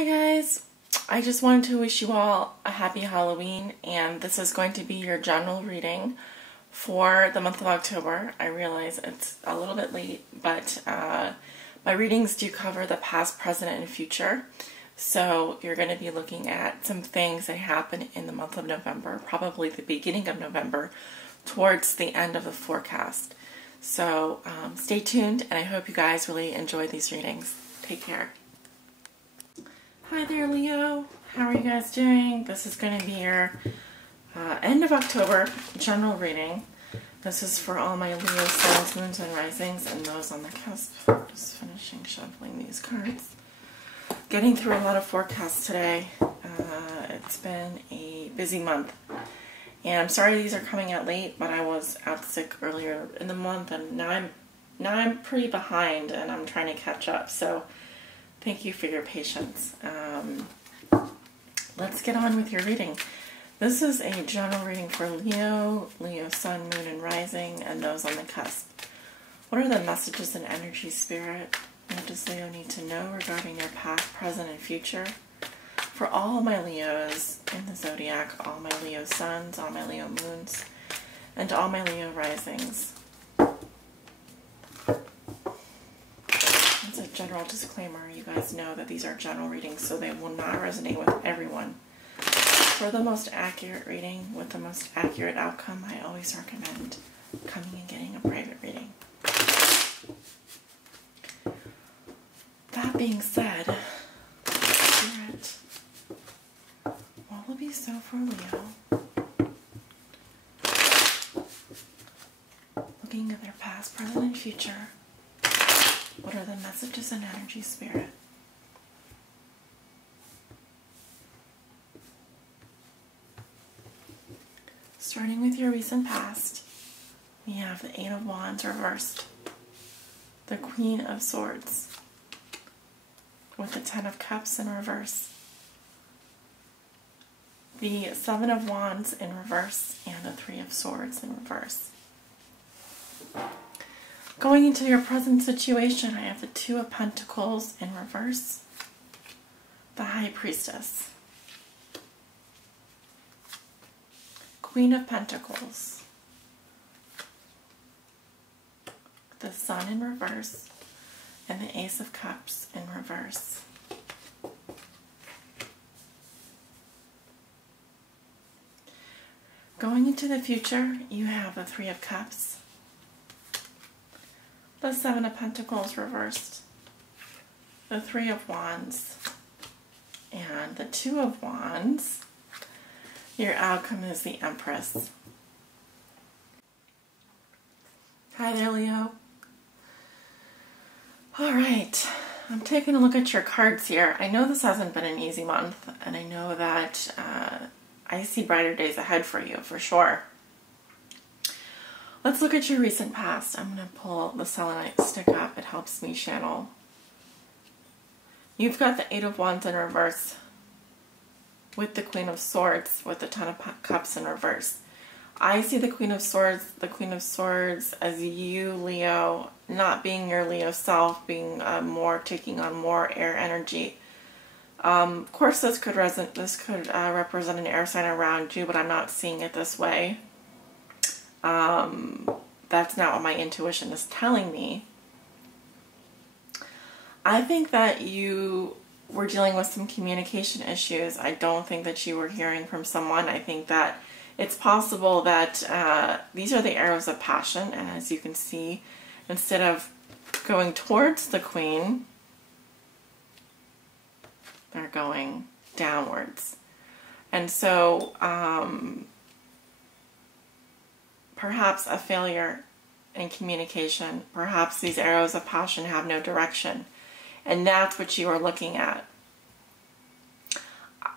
Hi guys, I just wanted to wish you all a happy Halloween, and this is going to be your general reading for the month of October. I realize it's a little bit late, but my readings do cover the past, present, and future. So you're going to be looking at some things that happen in the month of November, probably the beginning of November, towards the end of the forecast. So stay tuned, and I hope you guys really enjoy these readings. Take care. Hi there, Leo. How are you guys doing? This is going to be your end of October general reading. This is for all my Leo suns, moons, and risings, and those on the cusp. Just finishing shuffling these cards. Getting through a lot of forecasts today. It's been a busy month. And I'm sorry these are coming out late, but I was out sick earlier in the month, and now I'm pretty behind, and I'm trying to catch up. So thank you for your patience. Let's get on with your reading. This is a general reading for Leo, Leo sun, moon, and rising, and those on the cusp. What are the messages and energy, spirit? What does Leo need to know regarding their past, present, and future? For all my Leos in the zodiac, all my Leo suns, all my Leo moons, and all my Leo risings. As a general disclaimer, you guys know that these are general readings, so they will not resonate with everyone. For the most accurate reading, with the most accurate outcome, I always recommend coming and getting a private reading. That being said, Spirit, what will be so for Leo? Looking at their past, present, and future. What are the messages and energy, spirit? Starting with your recent past, we have the Eight of Wands reversed, the Queen of Swords, with the Ten of Cups in reverse, the Seven of Wands in reverse, and the Three of Swords in reverse. Going into your present situation, I have the Two of Pentacles in reverse, the High Priestess, Queen of Pentacles, the Sun in reverse, and the Ace of Cups in reverse. Going into the future, you have the Three of Cups, the Seven of Pentacles reversed, the Three of Wands, and the Two of Wands. Your outcome is the Empress. Hi there, Leo. Alright, I'm taking a look at your cards here. I know this hasn't been an easy month, and I know that I see brighter days ahead for you, for sure. Let's look at your recent past. I'm going to pull the selenite stick up. It helps me channel. You've got the Eight of Wands in reverse with the Queen of Swords with the Ten of Cups in reverse. I see the Queen of Swords as you, Leo, not being your Leo self, being taking on more air energy. Of course, this could represent an air sign around you, but I'm not seeing it this way. That's not what my intuition is telling me. I think that you were dealing with some communication issues. I don't think that you were hearing from someone. I think that it's possible that these are the arrows of passion, and as you can see, instead of going towards the Queen, they're going downwards. And so perhaps a failure in communication. Perhaps these arrows of passion have no direction. And that's what you are looking at.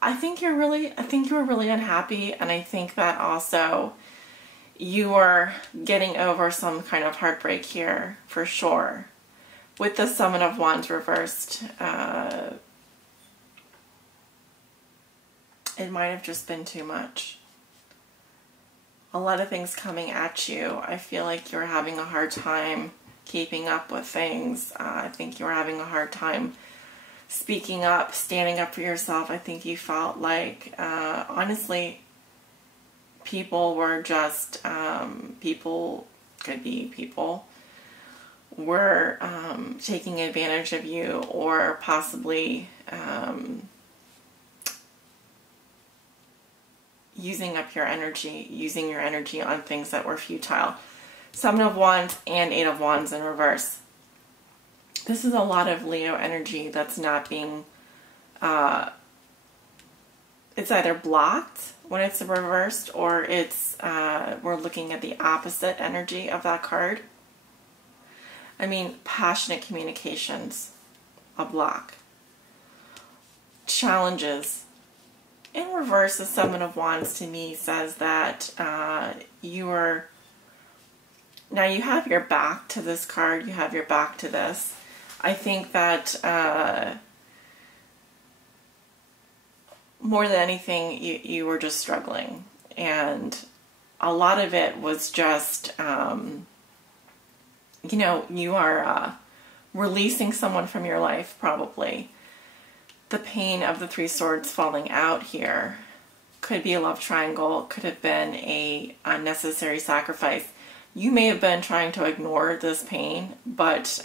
I think you were really unhappy, and I think that also you are getting over some kind of heartbreak here, for sure. With the Seven of Wands reversed, it might have just been too much. A lot of things coming at you. I feel like you're having a hard time keeping up with things. I think you're having a hard time speaking up, standing up for yourself. I think you felt like, honestly, people were just, people, could be people, were taking advantage of you, or possibly using up your energy, using your energy on things that were futile. Seven of Wands and Eight of Wands in reverse. This is a lot of Leo energy that's not being, it's either blocked when it's reversed, or it's, we're looking at the opposite energy of that card. I mean, passionate communications, a block. Challenges. In reverse, the Seven of Wands to me says that you are, now you have your back to this card, you have your back to this. I think that more than anything, you were just struggling. And a lot of it was just, you know, you are releasing someone from your life, probably. The pain of the Three Swords falling out here could be a love triangle, could have been a unnecessary sacrifice. You may have been trying to ignore this pain, but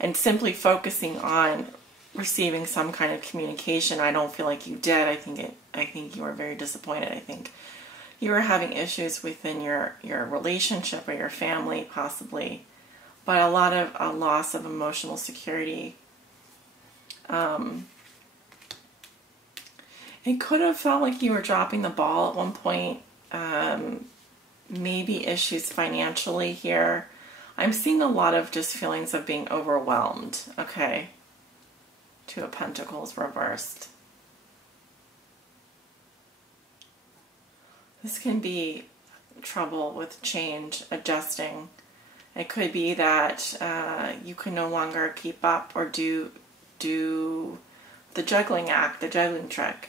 and simply focusing on receiving some kind of communication. I don't feel like you did. I think you were very disappointed. I think you were having issues within your relationship or your family, possibly, but a lot of a loss of emotional security. It could have felt like you were dropping the ball at one point. Maybe issues financially here. I'm seeing a lot of just feelings of being overwhelmed. Okay. Two of Pentacles reversed. This can be trouble with change, adjusting. It could be that you can no longer keep up or do the juggling act, the juggling trick.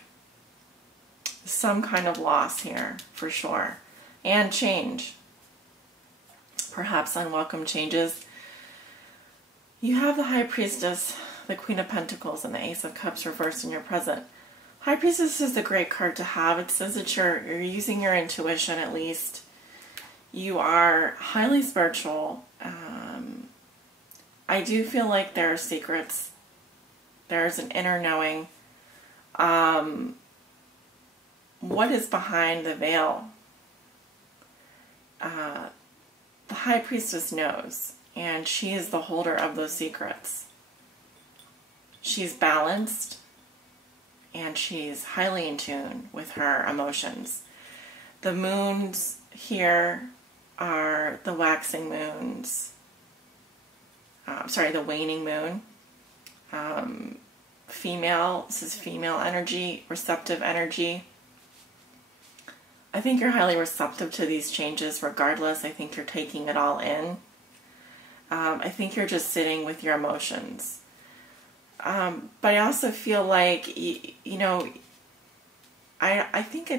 Some kind of loss here, for sure. And change. Perhaps unwelcome changes. You have the High Priestess, the Queen of Pentacles, and the Ace of Cups reversed in your present. High Priestess is a great card to have. It says that you're using your intuition, at least. You are highly spiritual. I do feel like there are secrets. There's an inner knowing. What is behind the veil? The High Priestess knows, and she is the holder of those secrets. She's balanced, and she's highly in tune with her emotions. The moons here are the waxing moons. The waning moon. Female, this is female energy, receptive energy. I think you're highly receptive to these changes regardless. I think you're taking it all in. I think you're just sitting with your emotions. But I also feel like, you know, I think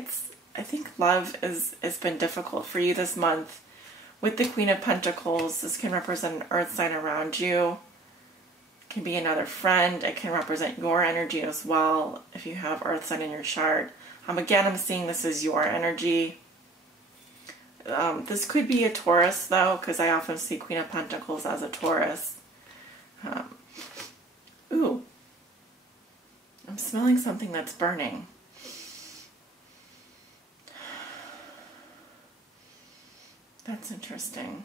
love has been difficult for you this month. With the Queen of Pentacles, this can represent an earth sign around you. It can be another friend. It can represent your energy as well if you have earth sign in your chart. Again, I'm seeing this as your energy. This could be a Taurus, though, because I often see Queen of Pentacles as a Taurus. Ooh. I'm smelling something that's burning. That's interesting.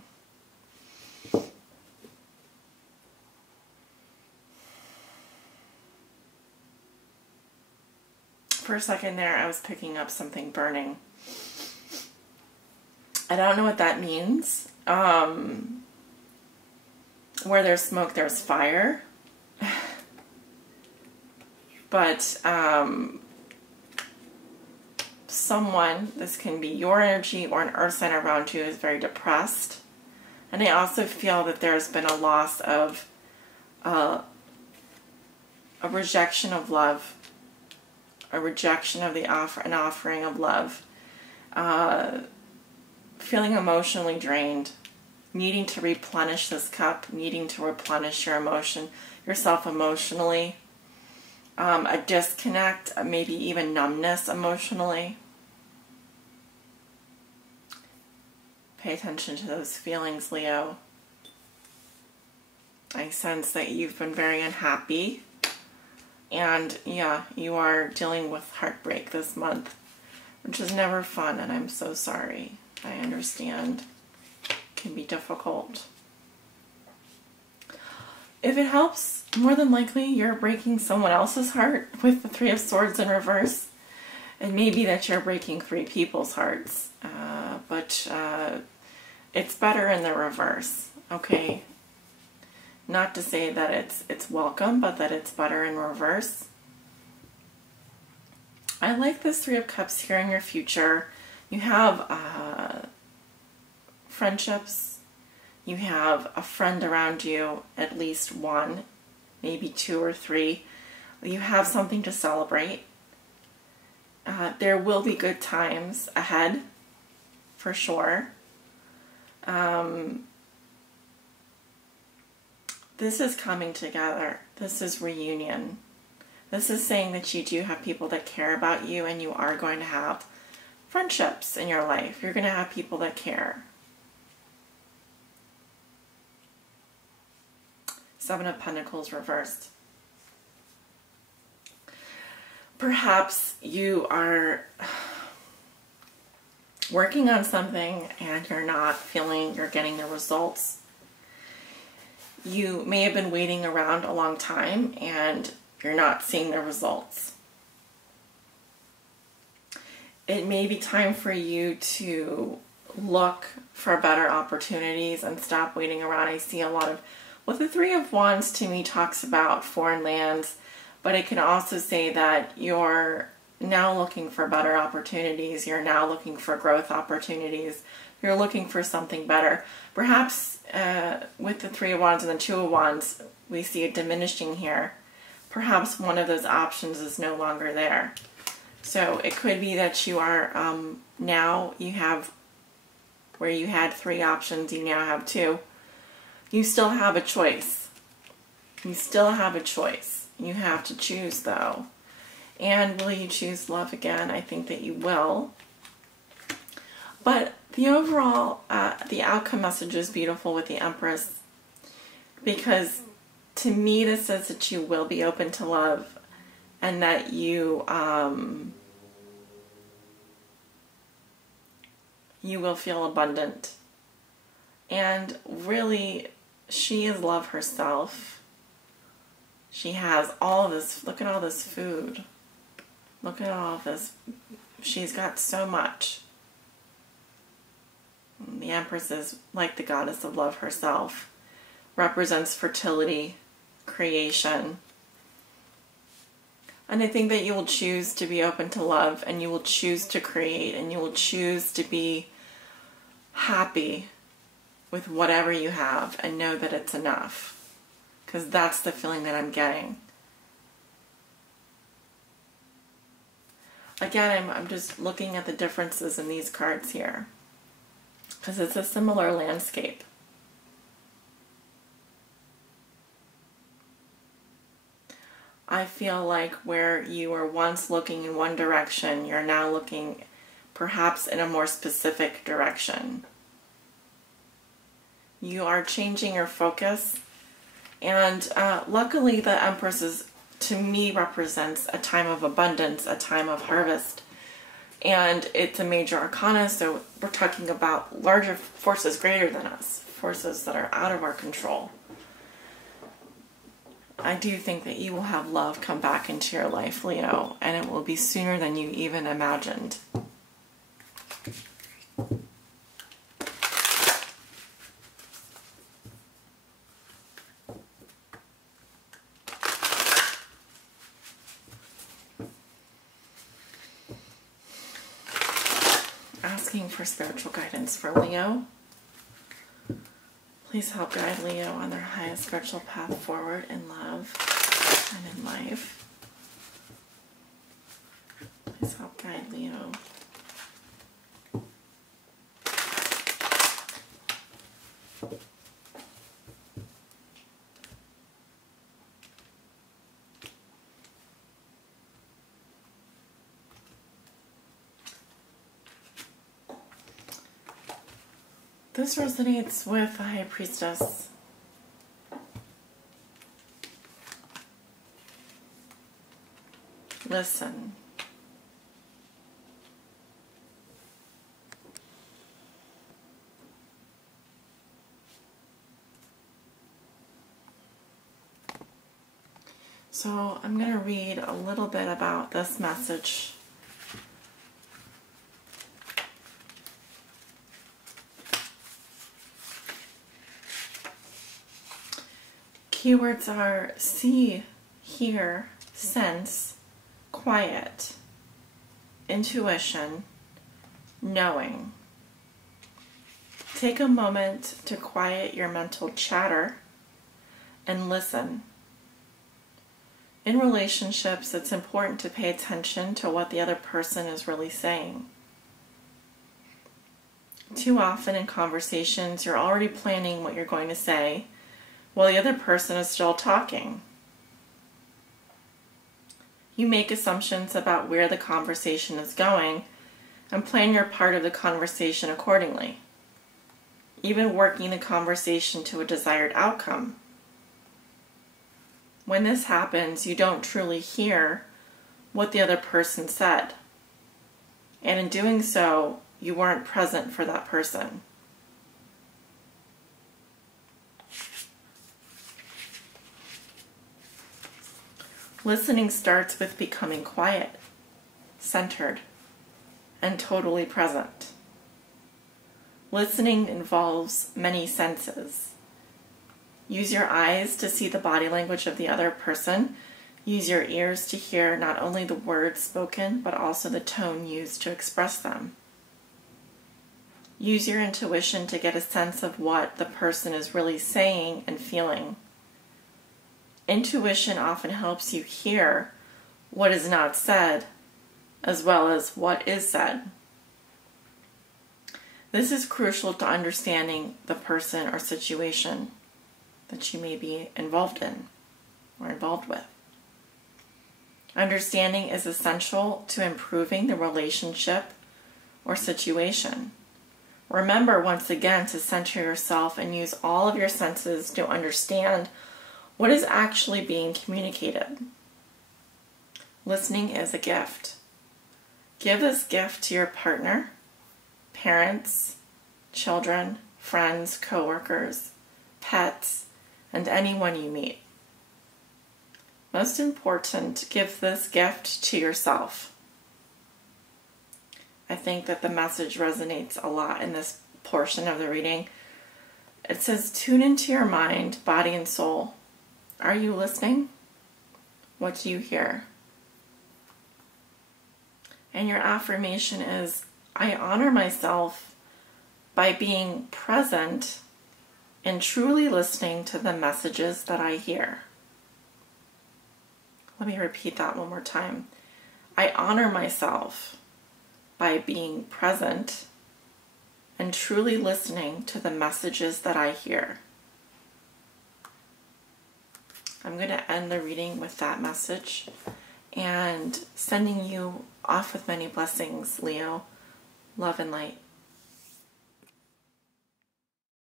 For a second there, I was picking up something burning. I don't know what that means. Where there's smoke, there's fire. But someone, this can be your energy or an earth sign around you, is very depressed. And I also feel that there's been a loss of a rejection of love. A rejection of an offering of love, feeling emotionally drained, needing to replenish this cup, needing to replenish yourself emotionally. a disconnect, maybe even numbness emotionally. Pay attention to those feelings, Leo. I sense that you've been very unhappy. And yeah, you are dealing with heartbreak this month, which is never fun, and I'm so sorry. I understand. It can be difficult. If it helps, more than likely you're breaking someone else's heart with the Three of Swords in reverse. It may be that you're breaking three people's hearts, but it's better in the reverse, okay? Not to say that it's welcome, but that it's better in reverse. I like this Three of Cups here in your future. You have friendships. You have a friend around you, at least one, maybe two or three. You have something to celebrate. There will be good times ahead, for sure. This is coming together. This is reunion. This is saying that you do have people that care about you, and you are going to have friendships in your life. You're going to have people that care. Seven of Pentacles reversed. Perhaps you are working on something and you're not feeling you're getting the results. You may have been waiting around a long time and you're not seeing the results. It may be time for you to look for better opportunities and stop waiting around. I see a lot of, well, the Three of Wands to me talks about foreign lands, but it can also say that you're now looking for better opportunities. You're now looking for growth opportunities. You're looking for something better. Perhaps with the Three of Wands and the Two of Wands, we see it diminishing here. Perhaps one of those options is no longer there. So it could be that you are, now you have, where you had three options, you now have two. You still have a choice. You still have a choice. You have to choose, though. And will you choose love again? I think that you will. But the overall, the outcome message is beautiful with the Empress, because to me this says that you will be open to love, and that you you will feel abundant. And really, she is love herself. She has all of this. Look at all this food. Look at all of this. She's got so much. The Empress is like the goddess of love herself. Represents fertility, creation. And I think that you will choose to be open to love, and you will choose to create, and you will choose to be happy with whatever you have and know that it's enough. Because that's the feeling that I'm getting. Again, I'm just looking at the differences in these cards here, because it's a similar landscape. I feel like where you were once looking in one direction, you're now looking perhaps in a more specific direction. You are changing your focus, and luckily the Empress is, to me, represents a time of abundance, a time of harvest. And it's a major arcana, so we're talking about larger forces greater than us, forces that are out of our control. I do think that you will have love come back into your life, Leo, and it will be sooner than you even imagined. Asking for spiritual guidance for Leo. Please help guide Leo on their highest spiritual path forward in love and in life. Please help guide Leo. This resonates with the High Priestess. Listen. So I'm going to read a little bit about this message. Keywords are see, hear, sense, quiet, intuition, knowing. Take a moment to quiet your mental chatter and listen. In relationships, it's important to pay attention to what the other person is really saying. Too often in conversations, you're already planning what you're going to say while the other person is still talking. You make assumptions about where the conversation is going and plan your part of the conversation accordingly, even working the conversation to a desired outcome. When this happens, you don't truly hear what the other person said, and in doing so, you weren't present for that person. Listening starts with becoming quiet, centered, and totally present. Listening involves many senses. Use your eyes to see the body language of the other person. Use your ears to hear not only the words spoken, but also the tone used to express them. Use your intuition to get a sense of what the person is really saying and feeling. Intuition often helps you hear what is not said, as well as what is said. This is crucial to understanding the person or situation that you may be involved in or involved with. Understanding is essential to improving the relationship or situation. Remember once again to center yourself and use all of your senses to understand what is actually being communicated. Listening is a gift. Give this gift to your partner, parents, children, friends, coworkers, pets, and anyone you meet. Most important, give this gift to yourself. I think that the message resonates a lot in this portion of the reading. It says, tune into your mind, body, and soul. Are you listening? What do you hear? And your affirmation is, I honor myself by being present and truly listening to the messages that I hear. Let me repeat that one more time. I honor myself by being present and truly listening to the messages that I hear. I'm going to end the reading with that message and sending you off with many blessings, Leo. Love and light.